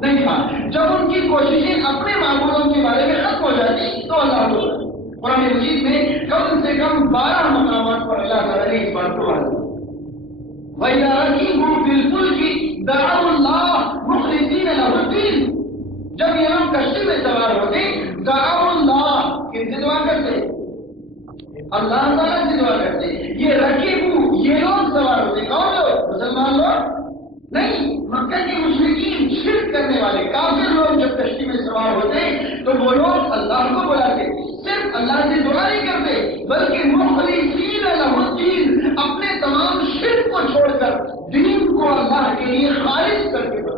نہیں تھا. جب ان کی کوششیں اپنے معبودوں کے بارے میں ختم ہو جاتی تو اللہ کو قرآن مجید میں کم سے کم 12 مقامات پر اللہ تعالیٰ نے اس بات کو واضح کیا. وَإِذَا رَكِبُوا فِي الْفُلْكِ دَعَوُا اللَّهَ مُخْلِصِينَ لَهُ الدِّينَ. جب یہ لوگ کشتی میں سوار ہوتے دعوا اللہ، کن سے دعا کرتے؟ اللہ تعالیٰ سے دعا کرتے. یہ رکیبو یہ لوگ سوار ہوتے. کون لوگ؟ مسلمان لوگ نہیں، مکہ کے مشرکین، شرک کرنے والے کافر لوگ جب کشتی میں سوار ہوتے تو وہ لوگ اللہ کو بلاتے، صرف اللہ سے دعا نہیں کرتے بلکہ مخلصین لہ الدین، اپنے تمام شرک کو چھوڑ کر دین کو اللہ کے لیے خالص کر کے بلاتے.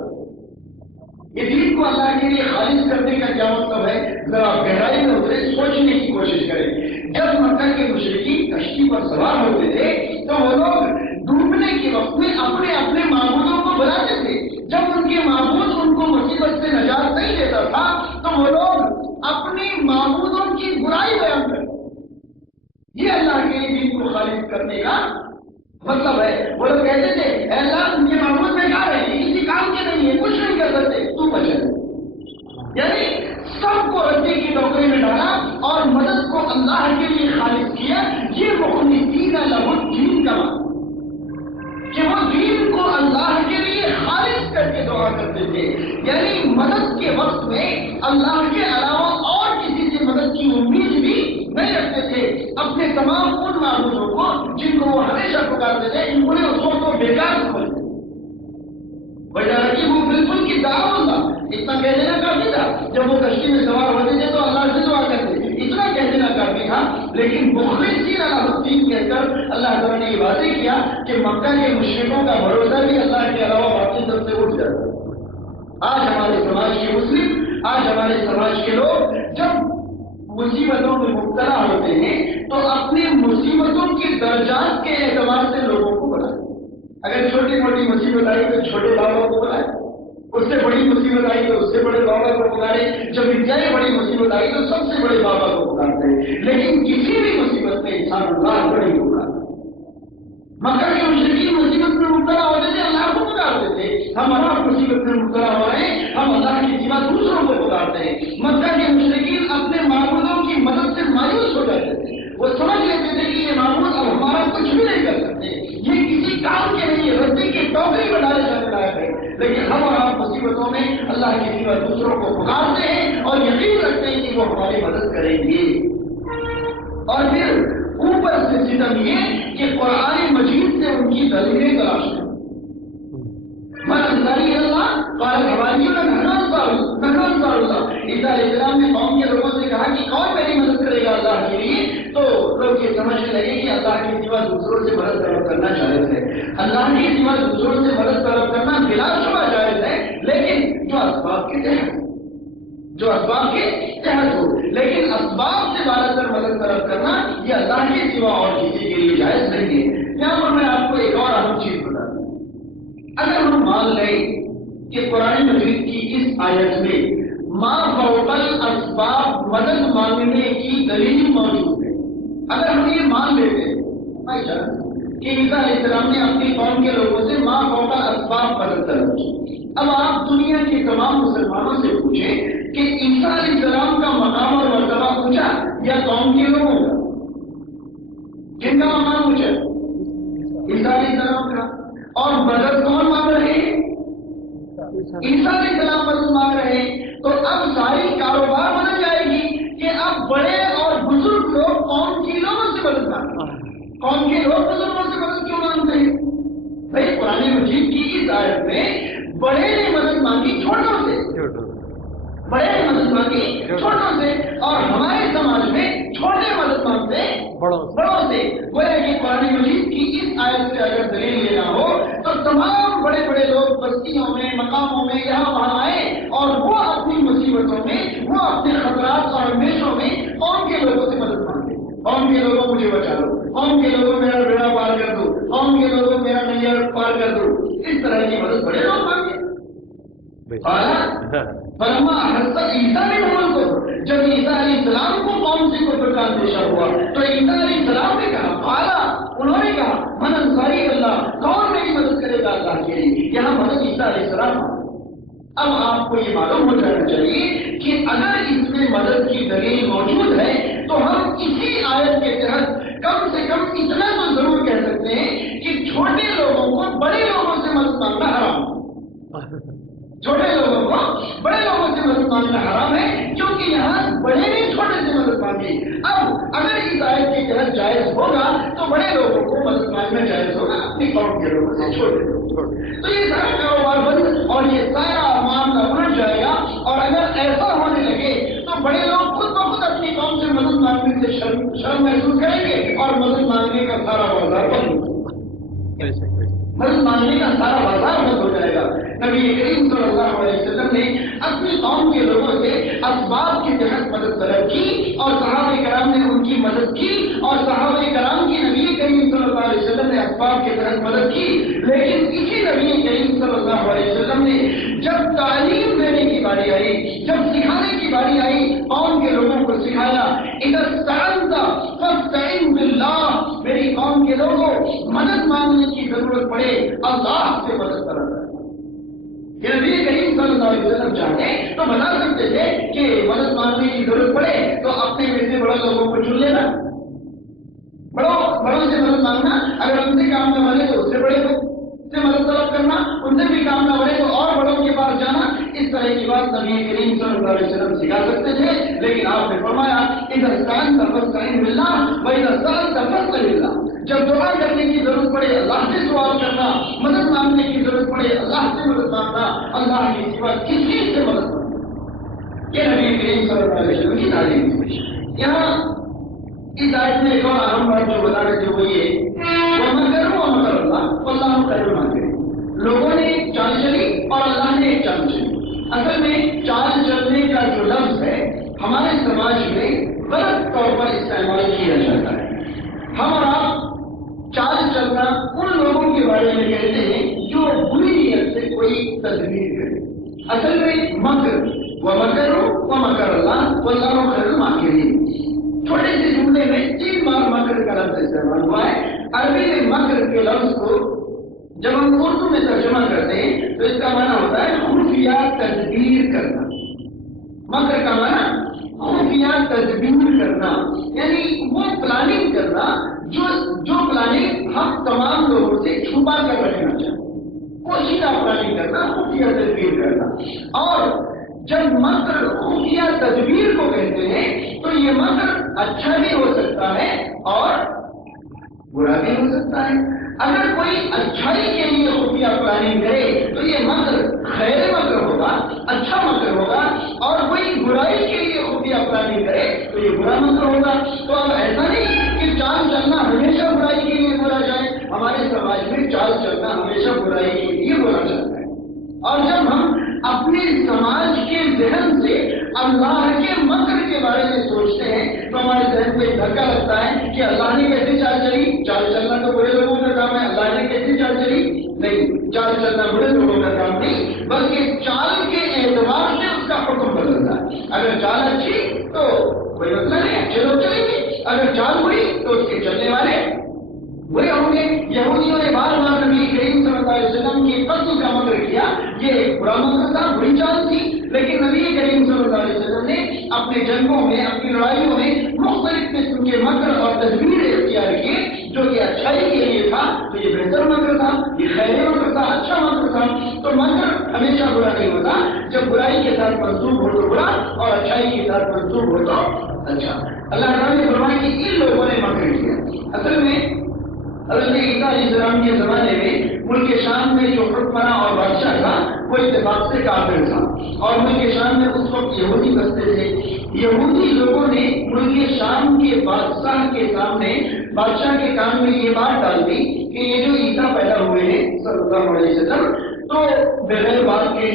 یہ دین کو اللہ کے لیے خالص کرنے کا کیا مطلب ہے؟ ذرا گہرائی میں اترے، سوچنے کی کوشش کریں. جب مکہ کے مشرکین کشتی پر سوار ہوتے تھے تو وہ لوگ ڈوبنے کے وقت میں اپنے اپنے معبودوں کو بلاتے تھے. جب ان کے معبود ان کو مصیبت سے نجات نہیں دیتا تھا تو وہ لوگ اپنے معبودوں کی برائی بیان کرتے. یہ اللہ کے لیے دین کو خالص کرنے کا مطلب ہے. وہ لوگ کہتے تھے اے اللہ ان کے معبود میں کہا رہے ہیں، کسی کام کے نہیں ہے، کچھ نہیں کر سکتے، تو بچے. یعنی سب کو رسی کی ٹوکری میں ڈالا اور مدد کو اللہ کے لیے خالص کیا. یہ مخلصین لہ الدین کا معنی کہ وہ دین کو اللہ کے لیے خالص کر کے دعا کرتے تھے. یعنی مدد کے وقت میں اللہ کے علاوہ اور کسی سے مدد کی امید بھی نہیں رکھتے تھے. اپنے تمام ان معبودوں کو جن کو وہ ہمیشہ پکارتے تھے انہیں اس وقت کو بیکار سمجھتے. وہ بالکل کی دعوت اللہ، اتنا کہہ دینا کافی تھا. جب وہ کشتی میں سوار ہوتے تھے تو اللہ سے دعا کرتے تھے، اتنا کہہ دینا کافی تھا. لیکن مخلصین لہ الدین کہہ کر اللہ تعالیٰ نے یہ واضح کیا کہ مکہ کے مشرکوں کا بھروسہ بھی اللہ کے علاوہ باقی سب سے اٹھ جاتا ہے. آج ہمارے سماج کے مسلم، آج ہمارے سماج کے لوگ جب مصیبتوں میں مبتلا ہوتے ہیں تو اپنے مصیبتوں کے درجات کے اعتبار سے لوگوں کو بلائیں. اگر چھوٹی موٹی مصیبت آئی تو چھوٹے بابا کو بلائیں، اس سے بڑی مصیبت آئی تو اس سے بڑے بابا کو پکارے، جب انتہائی بڑی مصیبت آئی تو سب سے بڑے بابا کو پکارتے ہیں. لیکن کسی بھی مصیبت میں انسان اللہ کو نہیں پکارتا. مکہ کے مشرکین مصیبت میں مبتلا ہوتے تھے، اللہ کو پکارتے تھے. ہم اللہ مصیبت میں مبتلا ہو رہے ہیں، ہم اللہ کے سوا دوسروں کو پکارتے ہیں. مکہ کے مشرکین اپنے معبودوں کی مدد سے مایوس ہو جاتے تھے. وہ سمجھ لیتے تھے کہ یہ معبود اب ہمارا کچھ بھی نہیں کر سکتے، یہ کسی کام کے نہیں ہے، رسی کی ٹوکری میں ڈالے جانے لائق ہے. لیکن ہم اور آپ مصیبتوں میں اللہ کے سوا دوسروں کو پکارتے ہیں اور یقین رکھتے ہیں کہ وہ ہماری مدد کریں گے. اور پھر اوپر سے ستم یہ کہ قرآن مجید سے ان کی دلیلیں تلاش کریں. من انصاری اللہ قال حواریون نحن انصار اللہ. عیسیٰ علیہ السلام نے قوم کے لوگوں سے کہا کہ کون میری مدد کرے گا اللہ کے لیے؟ تو لوگ یہ سمجھنے لگے کہ اللہ کے سوا دوسروں سے مدد طلب کرنا جائز ہے. اللہ کے سوا دوسروں سے مدد طلب کرنا بلا شبہ جائز ہے، لیکن جو اسباب کے تحت ہو. لیکن اسباب سے زیادہ تر مدد طلب کرنا یہ اللہ کے سوا اور کسی کے لیے جائز نہیں ہے. یہاں پر میں آپ کو ایک اور اہم چیز بتا دوں. اگر ہم مان لیں کہ قرآن مجید کی اس آیت میں ما فوق الاسباب مدد مانگنے کی دلیل موجود ہے، اگر ہم یہ مان لیتے کہ عیسیٰ علیہ السلام نے اپنی قوم کے لوگوں سے ما فوق الاسباب مدد طلب کی. اب آپ دنیا کے تمام مسلمانوں سے پوچھیں کہ عیسیٰ علیہ السلام کا مقام اور مرتبہ اونچا یا قوم کے لوگوں کا؟ جن کا مقام اونچا عیسیٰ علیہ السلام کا. اور مدد کون مانگ رہے ہیں؟ عیسیٰ علیہ السلام مدد مانگ رہے ہیں. تو اب ساری کاروبار بدل جائے گی کہ اب بڑے اور بزرگ لوگ قوم کے لوگوں سے مدد مانگتے ہیں. قوم کے لوگ بزرگوں سے مدد کیوں مانگتے ہیں؟ بھائی قرآن مجید کی اس آیت میں بڑے نے مدد مانگی چھوٹوں سے، بڑے نے مدد مانگی چھوٹوں سے، اور ہمارے سماج میں چھوٹے مدد مانگتے بڑوں سے. گویا کہ قرآن مجید کی اس آیت سے اگر دلیل لینا ہو تو تمام بڑے بڑے لوگ بستیوں میں، مقاموں میں یہاں وہاں آئے اور وہ اپنی مصیبتوں میں، وہ اپنے خطرات اور اندیشوں میں قوم کے لوگوں سے مدد مانگتے. قوم کے لوگوں مجھے بچا دو، قوم کے لوگوں میرا بیڑا پار کر دو، قوم کے لوگوں میرا نیا پار کر دو. اس طرح کی مدد بڑے لوگ مانگے. فرما حضرت عیسیٰ نے قبول کو، جب عیسیٰ علیہ السلام کو قوم سے کوئی کا اندیشہ ہوا تو عیسیٰ علیہ السلام نے کہا، انہوں نے کہا من انصاری اللہ، کون میری مدد کرے گا اللہ کے لیے؟ یہاں مدد عیسیٰ علیہ السلام. اب آپ کو یہ معلوم ہو جانا چاہیے کہ اگر اس میں مدد کی دلیل موجود ہے تو ہم اسی آیت کے تحت کم سے کم اتنا تو ضرور کہہ سکتے ہیں کہ چھوٹے لوگوں کو بڑے لوگوں سے مدد مانگنا حرام ہے۔ چھوٹے لوگوں کو بڑے لوگوں سے مدد مانگنا حرام ہے، کیونکہ یہاں بڑے نے چھوٹے سے مدد مانگی۔ اب اگر اس آیت کے تحت جائز ہوگا تو بڑے لوگوں کو مدد مانگنا جائز ہوگا اپنی قوم کے لوگوں سے چھوٹے لوگوں کو۔ تو یہ سارا کاروبار بند اور یہ سارا معاملہ الٹ جائے گا، اور اگر ایسا ہونے لگے تو بڑے لوگ خود بخود اپنی قوم سے مدد مانگنے سے شرم محسوس کریں گے اور مدد مانگنے کا سارا بازار بند ہو جائے گا۔ مدد مانگنے کا سارا بازار بند ہو جائے گا۔ نبی کریم صلی اللہ علیہ وسلم نے اپنی قوم کے لوگوں سے اسباب کے تحت مدد طلب کی، اور صحابہ کرام نے ان کی مدد کی، اور صحابہ کرام کی نبی کریم صلی اللہ علیہ وسلم نے اسباب کے تحت مدد کی۔ لیکن اسی نبی کریم صلی اللہ علیہ وسلم نے جب تعلیم دینے کی باری آئی، جب سکھانے کی باری آئی، قوم کے لوگوں کو سکھایا، اذا استعنت فاستعن باللہ، میری قوم کے لوگوں مدد مانگنے کی ضرورت پڑے اللہ سے مدد طلب کریں۔ کہ نبی کریم صلی اللہ علیہ وسلم چاہتے تو بتا سکتے تھے کہ مدد مانگنے کی ضرورت پڑے تو اپنے میں سے بڑے لوگوں کو چن لینا، بڑوں سے مدد مانگنا، اگر ان سے کام نہ بنے تو اس سے بڑے سے مدد طلب کرنا، ان سے بھی کام نہ بنے تو اور بڑوں کے پاس جانا۔ اس طرح کی بات نبی کریم صلی اللہ علیہ وسلم سکھا سکتے تھے، لیکن آپ نے فرمایا اذا استعنت فاستعن باللہ واذا سألت فاسأل اللہ، جب دعا کرنے کی ضرورت پڑے اللہ سے سوال کرنا، مدد مانگنے کی ضرورت پڑے اللہ سے مدد مانگنا، اللہ کے سوا کسی سے مدد مانگنا، یہ نبی کریم صلی اللہ علیہ وسلم کی تعلیم ہے۔ یہاں اس آیت میں ایک اور اہم بات جو بتا رہے تھے وہ یہ وَمَكَرُوا وَمَكَرَ اللَّهُ وَاللَّهُ خَيْرُ الْمَاكِرِينَ، لوگوں نے چال چلی اور اللہ نے ایک چال چلی۔ اصل میں چال چلنے کا جو لفظ ہے ہمارے سماج میں غلط طور پر استعمال کیا جاتا ہے۔ ہم اور آپ چال چلنا ان لوگوں کے بارے میں کہتے ہیں جو بری نیت سے کوئی تدبیر کرے۔ اصل میں مکر وَمَكَرُوا وَمَكَرَ اللَّهُ وَاللَّهُ خَيْرُ الْمَاكِرِينَ، چھوٹے سے جملے میں 3 بار مکر کا لفظ استعمال ہوا ہے۔ عربی میں مکر کے لفظ کو جب ہم اردو میں ترجمہ کرتے ہیں تو اس کا معنی ہوتا ہے خفیہ تدبیر کرنا۔ مکر کا معنی خفیہ تدبیر کرنا، یعنی وہ پلاننگ کرنا جو پلاننگ ہم تمام لوگوں سے چھپا کر رکھنا چاہتے ہیں، پوشیدہ پلاننگ کرنا، خفیہ تدبیر کرنا۔ اور جب مکر خفیہ تدبیر کو کہتے ہیں تو یہ مکر اچھا بھی ہو سکتا ہے اور برا بھی ہو سکتا ہے۔ اگر کوئی اچھائی کے لیے خفیہ پلاننگ کرے تو یہ مکر خیر مکر ہوگا، اچھا مکر ہوگا، اور کوئی برائی کے لیے خفیہ پلاننگ کرے تو یہ برا مکر ہوگا۔ تو اب ایسا نہیں کہ چال چلنا ہمیشہ برائی کے لیے بولا جائے، ہمارے سماج میں چال چلنا ہمیشہ برائی کے لیے بولا جاتا ہے۔ اور جب ہم اپنے سماج کے ذہن سے اللہ کے مکر کے بارے میں سوچتے ہیں تو ہمارے ذہن کو ایک دھکا لگتا ہے کہ اللہ نے کیسے چال چلی، چال چلنا تو بڑے لوگوں کا کام ہے، اللہ نے کیسے چال چلی؟ نہیں، چال چلنا بڑے لوگوں کا کام نہیں، بلکہ چال کے اعتبار سے اس کا حکم بدلتا ہے۔ اگر چال اچھی تو کوئی مسئلہ نہیں، اچھے لوگ چلیں گے، اگر چال بری تو اس کے چلنے والے برے ہوں گے۔ یہودیوں نے بار بار نبی کریم صلی اللہ علیہ وسلم کی قتل کا مکر کیا، یہ ایک برا مکر تھا، بری چال تھی، لیکن نبی کریم صلی اللہ علیہ وسلم نے اپنے جنگوں میں، اپنی لڑائیوں میں مختلف قسم کے مکر اور تدبیر اختیار کیے جو کہ اچھائی کے لیے تھا، تو یہ بہتر مکر تھا، یہ خیر مکر تھا، اچھا مکر تھا۔ تو مکر ہمیشہ برا نہیں ہوتا، جب برائی کے ساتھ منسوب ہو تو برا اور اچھائی کے ساتھ منسوب ہو تو اچھا۔ اللہ تعالیٰ نے فرمایا کہ ان لوگوں نے مکر کیا۔ اصل میں حضرت عیسیٰ علیہ السلام کے زمانے میں ملک شام میں جو حکمراں اور بادشاہ تھا وہ اتفاق سے کافر تھا، اور ملک شام میں اس وقت یہودی بستے تھے۔ یہودی لوگوں نے ملک شام کے بادشاہ کے سامنے بادشاہ کے کان میں یہ بات ڈال دی کہ یہ جو عیسیٰ پیدا ہوئے ہیں صلی اللہ علیہ وسلم تو بغیر بات کے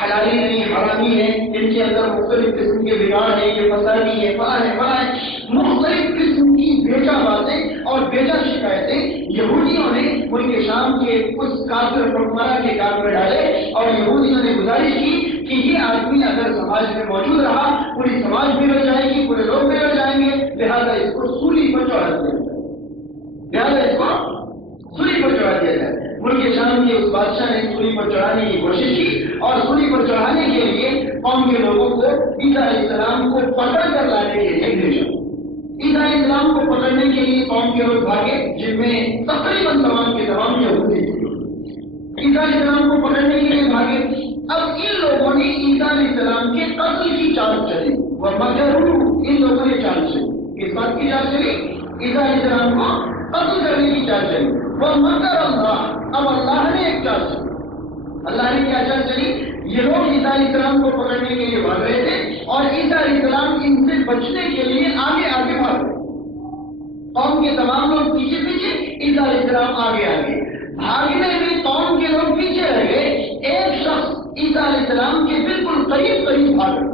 حلالی نہیں، حرامی ہے، ان کے اندر مختلف قسم کے بگاڑ ہے، یہ فسادی ہے، فلاں ہے، فلاں ہے، مختلف قسم کی بیجا باتیں اور بیجا شکایتیں یہودیوں نے ملک شام کے اس کافر حکمراں کے کان میں ڈالے، اور یہودیوں نے گزارش کی کہ یہ آدمی اگر سماج میں موجود رہا پوری سماج بگڑ جائے گی، پورے لوگ بگڑ جائیں گے، لہٰذا اس کو سولی پر چڑھا دیا جائے، سولی پر چڑھا دیا جائے۔ ملک شام کے اس بادشاہ نے سولی پر چڑھانے کی کوشش کی اور سولی قوم کے لوگوں کو عیسیٰ علیہ السلام کو پکڑ کر لانے کے لیے بھیجا۔ عیسیٰ علیہ السلام کو پکڑنے کے لیے قوم کے لوگ بھاگے، جن میں تقریباً تمام کے تمام یہودی تھے۔ عیسیٰ علیہ السلام کو پکڑنے کے لیے بھاگے۔ اب ان لوگوں نے عیسیٰ علیہ السلام کے قتل کی چال چلی، وہ مکروا، ان لوگوں نے چال چلی۔ کس بات کی چال چلی؟ عیسیٰ علیہ السلام کو قتل کرنے کی چال چلی۔ وہ مکر اللہ، اب اللہ نے ایک چال چلی۔ اللہ نے کیا چال چلی؟ یہ لوگ عیسیٰ علیہ السلام کو پکڑنے کے لیے بھاگ رہے تھے اور عیسیٰ علیہ السلام ان سے بچنے کے لیے آگے آگے بھاگ رہے۔ قوم کے تمام لوگ پیچھے پیچھے، عیسیٰ علیہ السلام آگے آگے۔ بھاگنے میں قوم کے لوگ پیچھے رہ گئے، ایک شخص عیسیٰ علیہ السلام کے بالکل قریب قریب بھاگ رہا،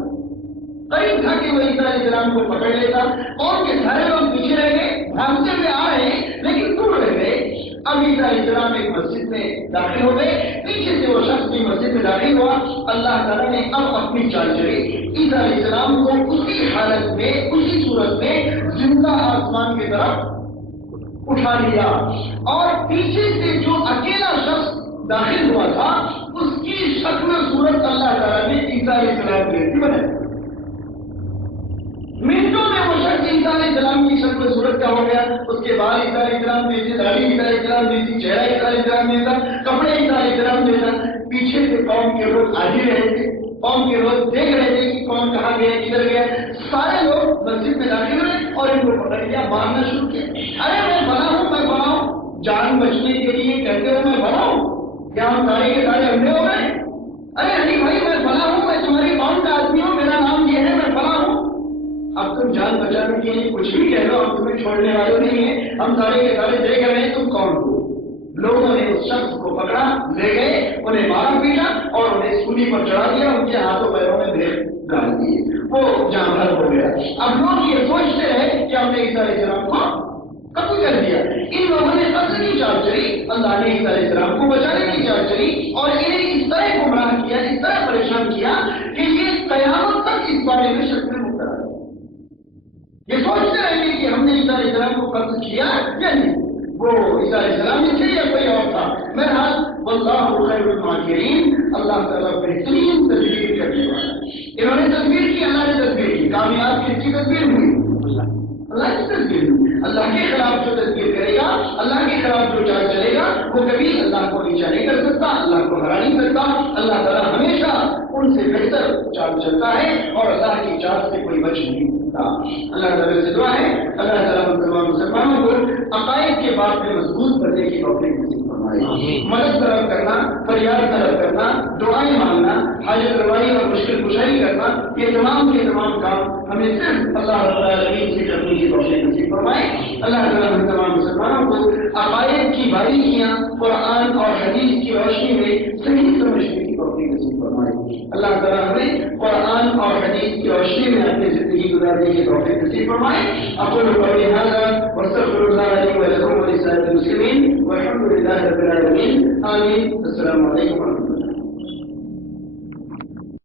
قریب تھا کہ وہ عیسیٰ علیہ السلام کو پکڑ لیتا۔ قوم کے سارے لوگ پیچھے رہ گئے، بھاگتے ہوئے آ رہے لیکن دور رہ گئے۔ اب عیسیٰ علیہ السلام ایک مسجد میں داخل ہو گئے، پیچھے سے وہ شخص بھی مسجد میں داخل ہوا۔ اللہ تعالیٰ نے اب اپنی چال چلی، عیسیٰ علیہ السلام کو اسی حالت میں، اسی صورت میں زندہ آسمان کی طرف اٹھا لیا، اور پیچھے سے جو اکیلا شخص داخل ہوا تھا اس کی شکل و صورت اللہ تعالیٰ نے عیسیٰ علیہ السلام جیسی بنائی۔ منٹوں میں وہ شخص عیسیٰ علیہ السلام کی شکل و صورت کا ہو گیا۔ اس کے بعد عیسیٰ علیہ السلام جیسی، داڑھی عیسیٰ علیہ السلام جیسی، چہرہ عیسیٰ علیہ السلام جیسا، کپڑے عیسیٰ علیہ السلام جیسا۔ پیچھے سے قوم کے لوگ آ ہی رہے تھے، قوم کے لوگ دیکھ رہے تھے کہ کون کہاں گیا، کدھر گیا۔ سارے لوگ مسجد میں داخل ہوئے اور ان کو پکڑ لیا، مارنا شروع کیا۔ ارے میں بنا ہوں، میں بنا ہوں، جان بچنے کے لیے کہتے ہو میں بنا ہوں، کیا ہم سارے کے سارے اندھے ہو گئے؟ ارے علی بھائی میں بنا ہوں، میں تمہاری قوم کا آدمی ہوں، میرا نام یہ ہے، میں بنا ہوں۔ اب تم جان بچانے کے لیے کچھ بھی کہہ لو، ہم تمہیں چھوڑنے والے نہیں ہیں، ہم سارے کے سارے دیکھ رہے ہیں تم کون ہو۔ لوگوں نے اس شخص کو پکڑا، لے گئے، انہیں مارا پیٹا اور انہیں سولی پر چڑھا دیا، ان کے ہاتھوں پیروں میں بھیڑ ڈال دیے، وہ جان بھر ہو گیا۔ اب لوگ یہ سوچتے ہیں کہ ہم نے عیسیٰ علیہ السلام کو قتل کر دیا۔ ان لوگوں نے قتل کی چال چلی، اللہ نے عیسیٰ علیہ السلام کو بچانے کی چال چلی اور انہیں اس طرح گمراہ کیا، اس طرح پریشان کیا کہ یہ قیامت تک اس بارے میں شک میں مبتلا ہے۔ یہ سوچتے رہیں گے کہ ہم نے عیسیٰ علیہ السلام کو قتل کیا یا نہیں، وہ عیسیٰ علیہ السلام ہی تھے یا کوئی اور تھا۔ بہرحال واللہ خیر الماکرین، اللہ تعالیٰ بہترین تدبیر کرنے والا ہے۔ انہوں نے تدبیر کی، اللہ نے تدبیر کی، کامیاب کس کی تدبیر ہوئی؟ اللہ کی تدبیر ہوئی۔ اللہ کے خلاف جو تدبیر کرے گا، اللہ کے خلاف جو چال چلے گا، وہ کبھی اللہ کو نیچا نہیں کر سکتا، اللہ کو ہرا نہیں سکتا۔ اللہ تعالیٰ ہمیشہ ان سے بہتر چال چلتا ہے اور اللہ کی چال سے کوئی بچ نہیں سکتا۔ اللہ تعالیٰ سے دعا ہے اللہ تعالیٰ ہم تمام مسلمانوں کو عقائد کے بات میں مضبوط کرنے کی توفیق نصیب فرمائے۔ مدد طلب کرنا، فریاد طلب کرنا، دعائیں مانگنا، حاجت روائی اور مشکل کشائی کرنا، یہ تمام کے تمام کام ہمیں صرف اللہ رب العالمین سے کرنے کی توفیق نصیب فرمائے۔ اللہ تعالیٰ ہم تمام مسلمانوں کو عقائد کی باریکیاں قرآن اور حدیث کی روشنی میں صحیح سمجھنے کی توفیق نصیب فرمائے۔ اللہ تعالیٰ ہمیں قرآن اور حدیث کی روشنی میں اپنی زندگی گزارنے کی توفیق نصیب فرمائے۔ اقول قولی ھذا واستغفر اللہ لی ولکم ولسائر المسلمین والحمد للہ رب العالمین، آمین۔ السلام علیکم ورحمۃ اللہ۔